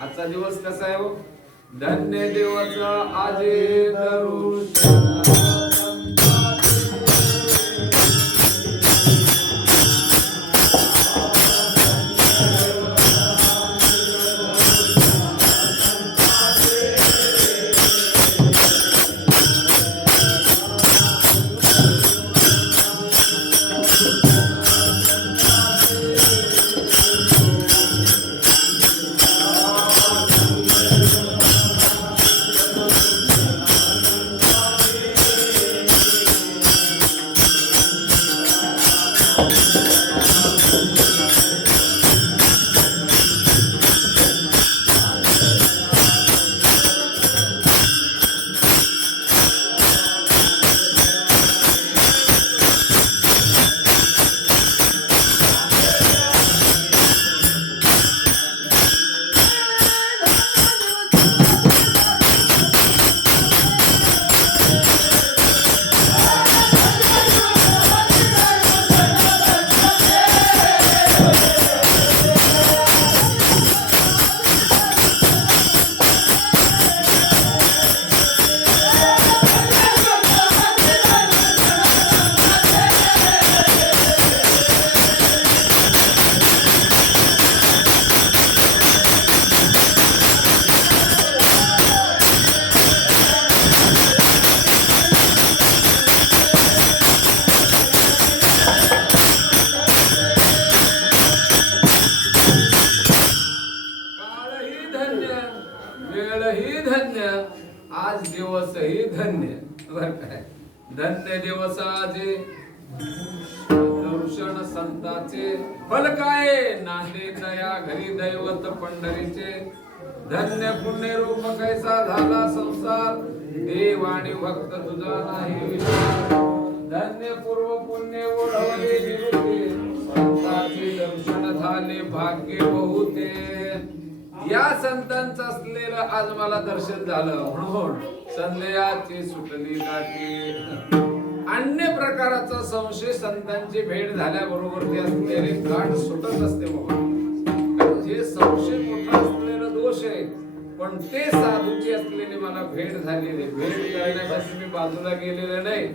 आजचा दिवस कसा आहे हो? धन्य दिवस आजे दरुशन वेळही धन्य, आज दिवसही धन्य. बर काय धन्य दिवस आजे दर्शन संताचे, फल काय नांदे दया घरी दैवत पंढरीचे. धन्य पुण्य रूप कैसा झाला संसार, देव आणि भक्त तुझा नाही विचार धन्य पूर्व पुण्य ओढवले निवृत्ती संतांचे दर्शन झाले भाग्य बहुते या संतांचं असलेलं आज मला दर्शन झालं म्हणून संदेहाची सुटली गाठी अन्य प्रकारचा संशय संतांची भेट झाल्याबरोबर ते असलेले गाठ सुटत असते बाबा जे संशय मोठा असलेला दोष आहे पण ते साधूची असलेली मला भेट झालेली भेट करण्यासाठी मी बाजूला गेलेले नाही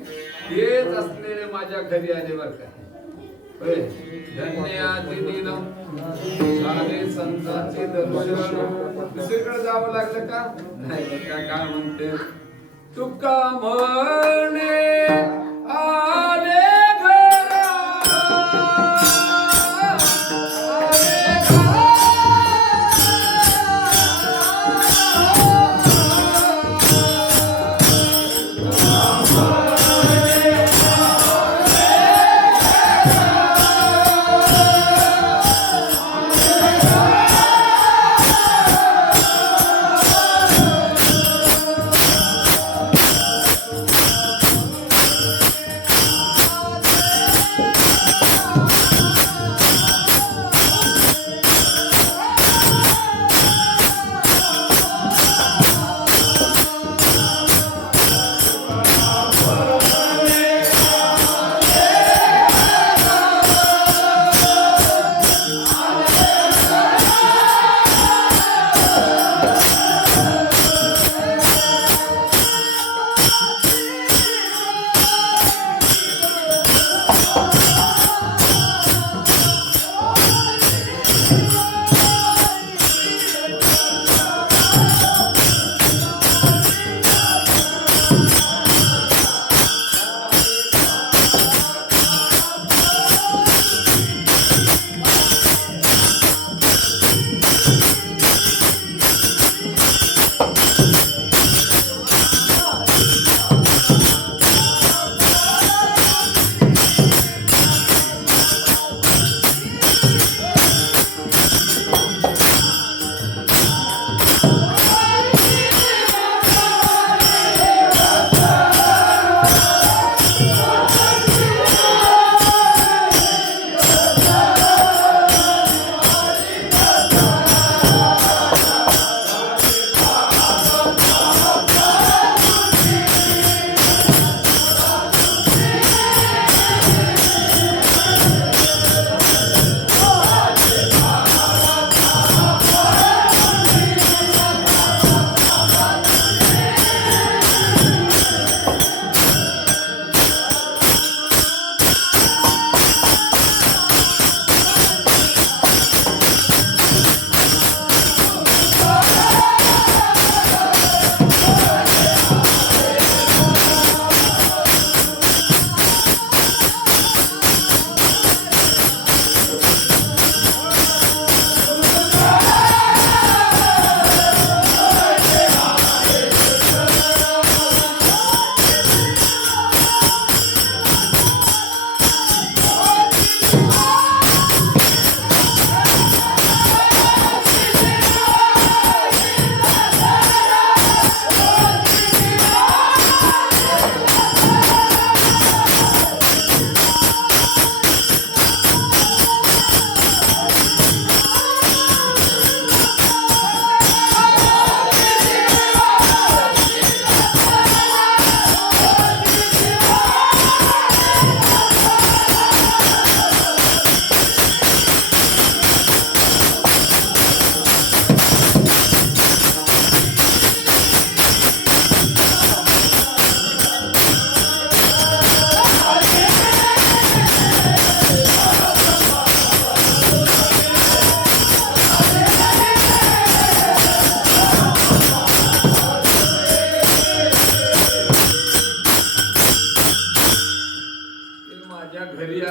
तेच असलेले माझ्या घरी आले बर का होय धन्याती दिन झाले संतांचे दर्शन दुसरीकडे जावं लागलं का नाही का काय म्हणते तुका म्हणे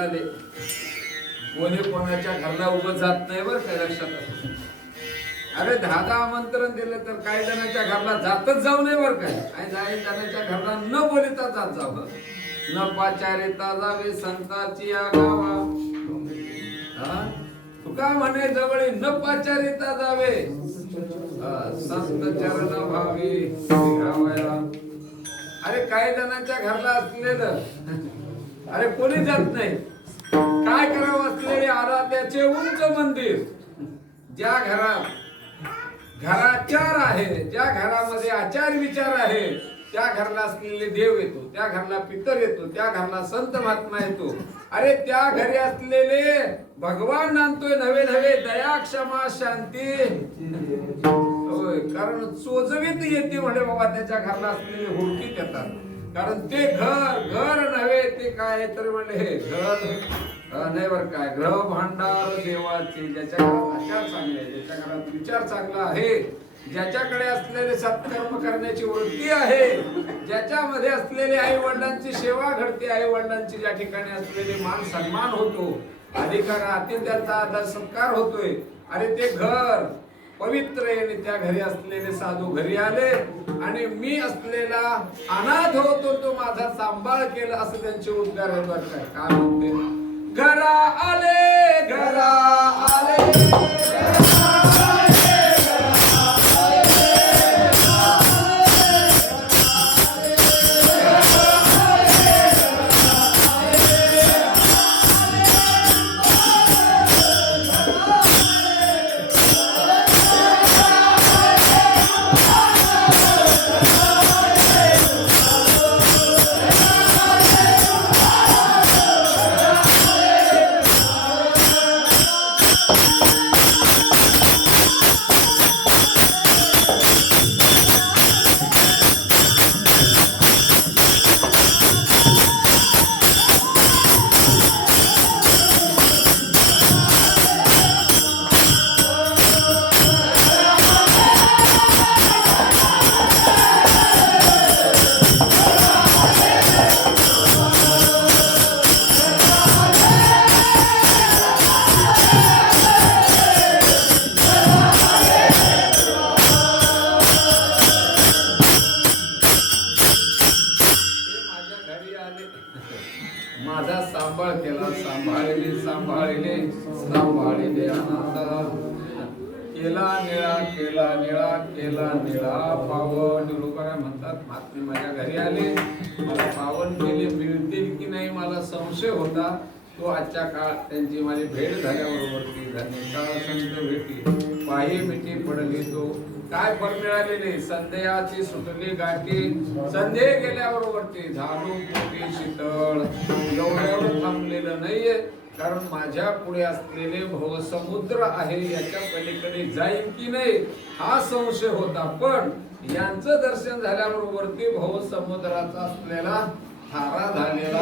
आले कोणी कोणाच्या घरला उभं जात नाही बरं काय लक्षात असतं. अरे 10 आमंत्रण दिलं तर काही जणांच्या घरला जातच जाऊ नये बरं काय. आणि काही जणांच्या घरला न बोलिता जात जावं, न पाचारिता जावे संताची या गावा. तुका म्हणे जवळ न पाचारिता जावे, संत चरण भावी गावया. अरे काही जणांच्या घरला असलेलं अरे कोणी जात नाही. काय करावं असलेले आराध्याचे उंच मंदिर, ज्या घराचार आहे, ज्या घरामध्ये आचार विचार आहे, त्या घरला असलेले देव येतो, त्या घरला पितर येतो, त्या घरला संत महात्मा येतो. अरे त्या घरी असलेले भगवान नांदतोय नवे नवे दया क्षमा शांती. होय, कारण चोजवीत येते म्हणे बाबा त्याच्या घरला असलेले हुडकीत येतात. कारण ते घर नव्हे ते काय तर म्हणले हे घर नाही बर काय, ग्रह भांडार देवाचे. ज्याच्या घरात आचार चांगले आहे, ज्याच्या घरात विचार चांगला आहे, ज्याच्याकडे असलेले सत्कर्म करण्याची वृत्ती आहे, ज्याच्यामध्ये असलेले आई वडिलांची सेवा घडते, आई वडिलांची ज्या ठिकाणी असलेले मान सन्मान होतो, अधिकार आतिथ्याचा आदर सत्कार होतोय. अरे ते घर पवित्र आहे. त्या घरी असलेले साधू घरी आले आणि मी असलेला अनाथ होतो तो माझा सांभाळ केला, असं त्यांचे उद्गार आहेत. काय म्हणते, घरा आले घरा आले माझा सांभाळ केला, सांभाळले सांभाळले सांभाळले अनाथ केला निळा केला निळा केला निळा पावन. निरूपण म्हणतात महात्मे माझ्या घरी आले, मला पावन केले, मिळतील की नाही मला संशय होता. तो आजच्या काळात त्यांची माझी भेट झाल्याबरोबरती झाली. काळ संत भेटी पायी मिठी पडली. तो काय फळ मिळालेले, संध्याची सुटली गाठी, संधे गेल्याबरोबरती झालो पोटी शीतळ. एवढ्यावर थांबलेलं नाहीये, कारण माझ्या पुढे असलेले भवसमुद्र आहे, याच्या पलीकडे जाईल की नाही हा संशय होता. पण यांचं दर्शन झाल्याबरोबरती भवसमुद्राचा असलेला थारा झालेला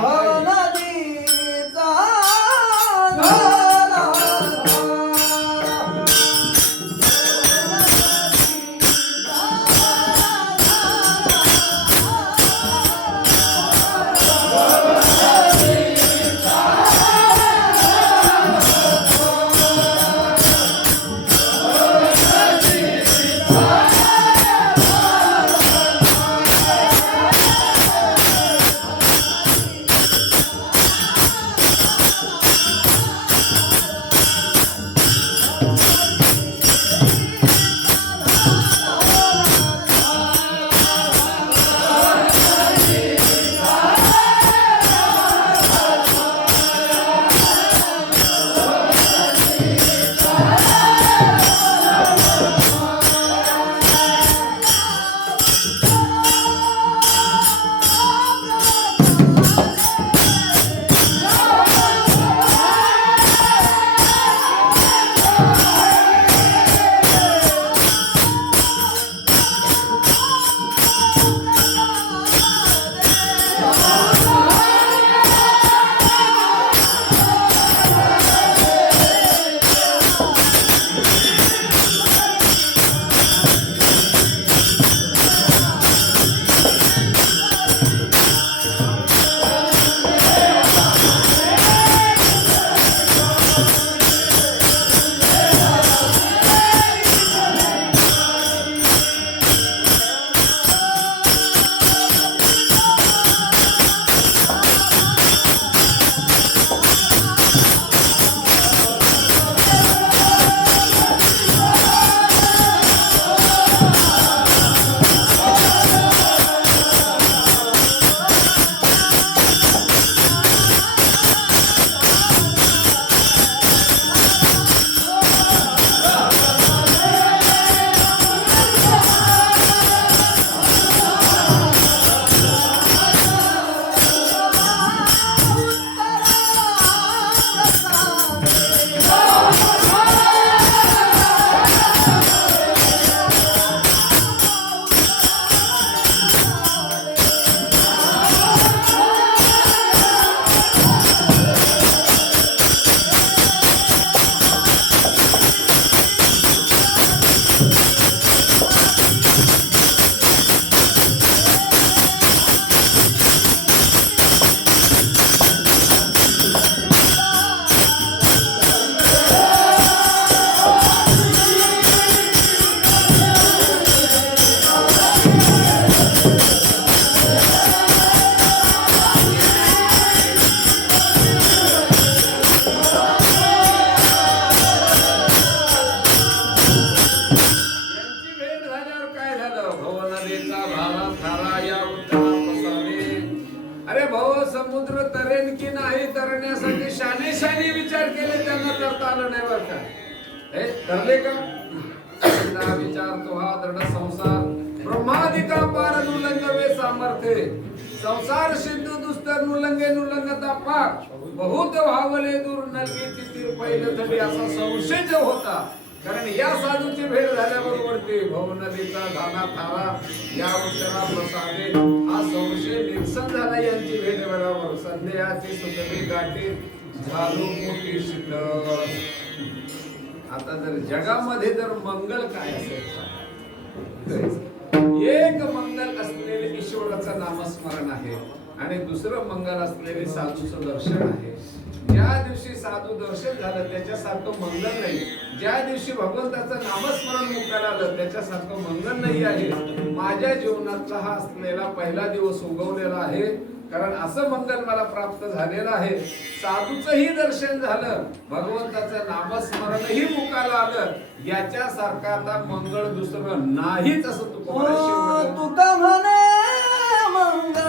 अरे भाऊ समुद्र तरेन की नाही तरण्यासाठी शाने शाने विचार केले त्यांना करता आलं नाही बरं का. हे ठरले का विचार तो हा दृढ संसार ब्रह्मादिका पार नुलंग वे सामर्थ्य संसार सिंधू दुस्तर नुलंगे नुलंगता पाक बहुत व्हावले दूर नलगीची तीर पहिलं थडी असा संशय जो होता. कारण या साधूची भेट झाल्याबरोबर ते भव नदीचा धाना थारा या उत्तरा प्रसादे हा संशय निरसन झाला यांची भेट बरोबर. संध्याची सुतली गाठी झालो मोठी शीतल. आता जर जगामध्ये जर मंगल काय असेल एक मंगल असलेले ईश्वराचं नामस्मरण आहे आणि दुसरं मंगल असलेले साधूचं दर्शन आहे. ज्या दिवशी साधू दर्शन झालं त्याच्यासारखं मंगल नाही. ज्या दिवशी भगवंताचं नामस्मरण मुखाला आलं त्याच्यासारखं मंगल नाही आहे. माझ्या जीवनातला हा असलेला पहिला दिवस उगवलेला आहे. कारण असं मंगल मला प्राप्त झालेलं आहे. साधूचंही दर्शन झालं भगवंताचं नामस्मरणही मुखाला आलं. याच्यासारखं आता मंगळ दुसरं नाहीच असं तुका म्हणे मंगळ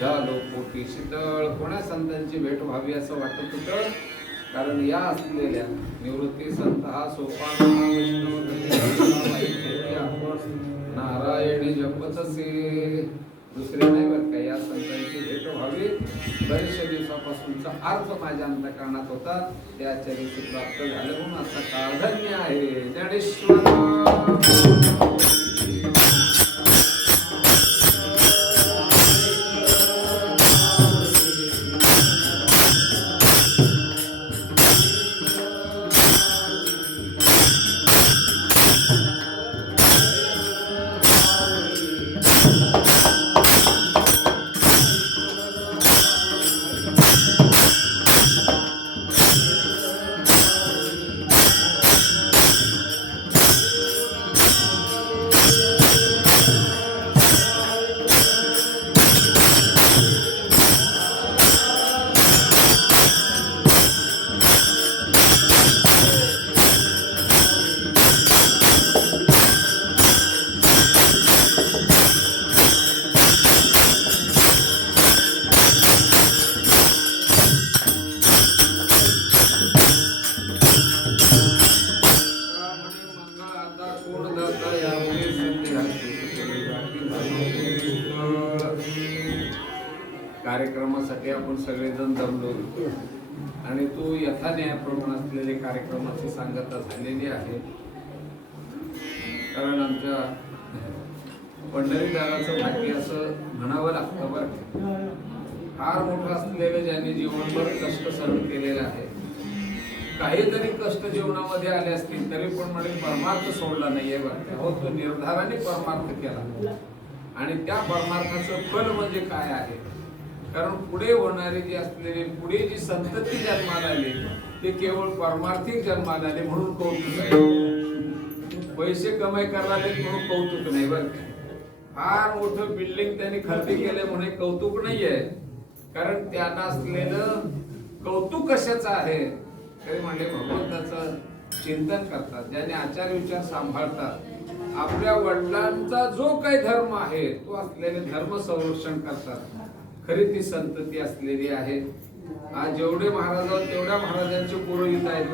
झालो पोटी शीतळ. कोणा संतांची भेट व्हावी असं वाटत होतं, कारण या असलेल्या निवृत्ती संत हा सोपान नारायणी जपतसे दुसरे नाही बरं का. या संतांची भेट व्हावी बरेचशा दिवसापासूनचा अर्थ माझ्या अंतःकरणात होता, त्याच्या दिवशी प्राप्त झालं म्हणून आता काळधन्य आहे. ज्ञानेश्वर कार्यक्रमासाठी आपण सगळेजण जमलो आणि तू यथा न्यायाप्रमाणे असलेले कार्यक्रमाची सांगता झालेली आहे. कारण आमच्या पंढरीदाराचं भाग्य असं म्हणावं लागतं बरं. फार मोठं असलेलं ज्यांनी जीवनभर कष्ट सहन केलेलं आहे. काहीतरी कष्ट जीवनामध्ये आले असतील तरी पण म्हणजे परमार्थ सोडला नाहीये बरं. हो, तो निर्धाराने परमार्थ केला आणि त्या परमार्थाचं फल म्हणजे काय आहे. कारण पुढे होणारे जे असलेले पुढे जी संतती जन्माला आली ते केवळ परमार्थिक जन्माला आले म्हणून कौतुक आहे. पैसे कमाई करणारे म्हणून कौतुक नाही बरं. फार मोठं बिल्डिंग त्यांनी खरेदी केले म्हणून कौतुक नाहीये. कारण त्यांना असलेलं कौतुक कशाचं आहे तरी म्हणजे भगवंताचं चिंतन करतात, ज्याने आचार विचार सांभाळतात, आपल्या वडिलांचा जो काही धर्म आहे तो असलेले धर्म संरक्षण करतात. खरी ती संतती असलेली आहे. आज जेवढे महाराज आहोत तेवढ्या महाराजांचे पोरं इथं आहेत.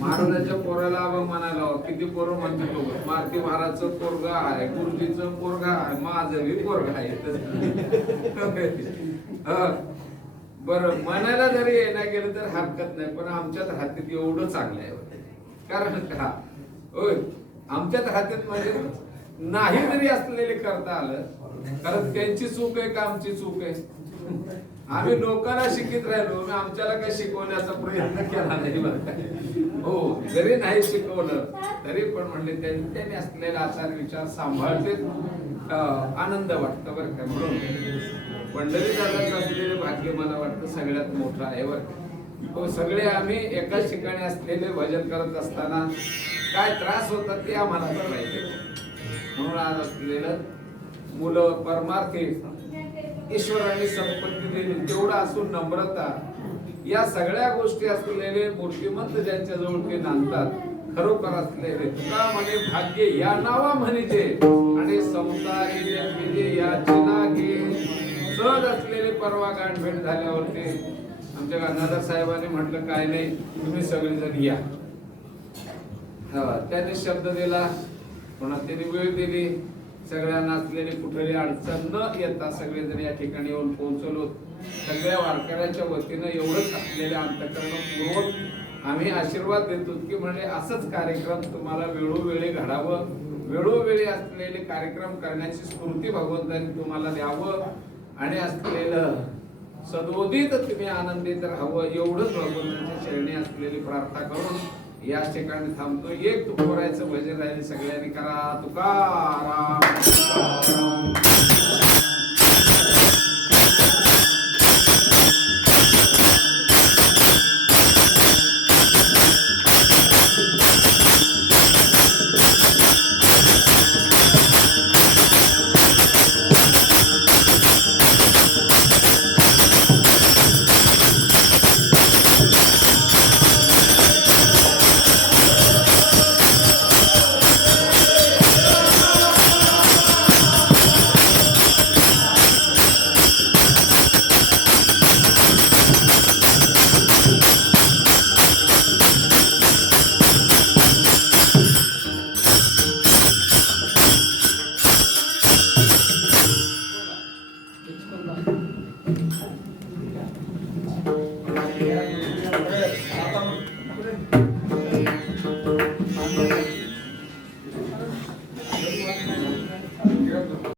महाराजांच्या पोराला आपण म्हणायला किती पोरं म्हणतो. मारुती महाराजचं पोरगा आहे, गुरुजीचं पोरगा आहे, माझं पोरगा आहे. बरं, म्हणायला जरी येण्या गेलं तर हरकत नाही, पण आमच्यात हातात एवढं चांगलं आहे. कारण का होय, आमच्यात हातात म्हणजे नाही जरी असलेले करता आलं, कारण त्यांची चूक आहे का आमची चूक आहे? आम्ही लोकांना शिकित राहिलो, आमच्याला काही शिकवण्याचा प्रयत्न केला नाही बरं का. हो, जरी नाही शिकवलं तरी पण म्हणले त्यांनी असलेला आचार विचार सांभाळते, आनंद वाटतं बरं का. म्हणून पंढरी दादाचं असलेले भाग्य मला वाटतं सगळ्यात मोठं आहे बरं का. हो, सगळे आम्ही एकाच ठिकाणी असलेले भजन करत असताना काय त्रास होतात ते आम्हाला पण माहिती. म्हणून आज असलेलं मुलं परमार्थी ईश्वराने संपत्ती दिली तेवढं असून नम्रता या सगळ्या गोष्टी असलेले मूर्तिमंत ज्यांच्या जवळ ते नांदतात, खरोखर असलेले तुका म्हणे भाग्य या नावा म्हणजे आणि संसारी जन्मिले याचे लागे. सहज असलेले परवा गाठ भेट झाल्यावरती आमच्या गंगाधर साहेबांनी म्हटलं काय नाही, तुम्ही सगळेजण या. त्याने शब्द दिला, पुन्हा त्यांनी वेळ दिली. सगळ्यांना असलेली कुठली अडचण न येता सगळेजण या ठिकाणी येऊन पोहोचलो. सगळ्या वारकऱ्यांच्या वतीनं एवढंच असलेल्या अंतःकरणपूर्वक आम्ही आशीर्वाद देतो की म्हणजे असंच कार्यक्रम तुम्हाला वेळोवेळी घडावं, वेळोवेळी असलेले कार्यक्रम करण्याची स्फूर्ती भगवंतांनी तुम्हाला द्यावं आणि असलेलं सदोदित तुम्ही आनंदित राहावं, एवढंच भगवंतांच्या चरणी असलेली प्रार्थना करून याच ठिकाणी थांबतो. एक तुकोरायचं भजन राहिले सगळ्यांनी करा. तुकाराम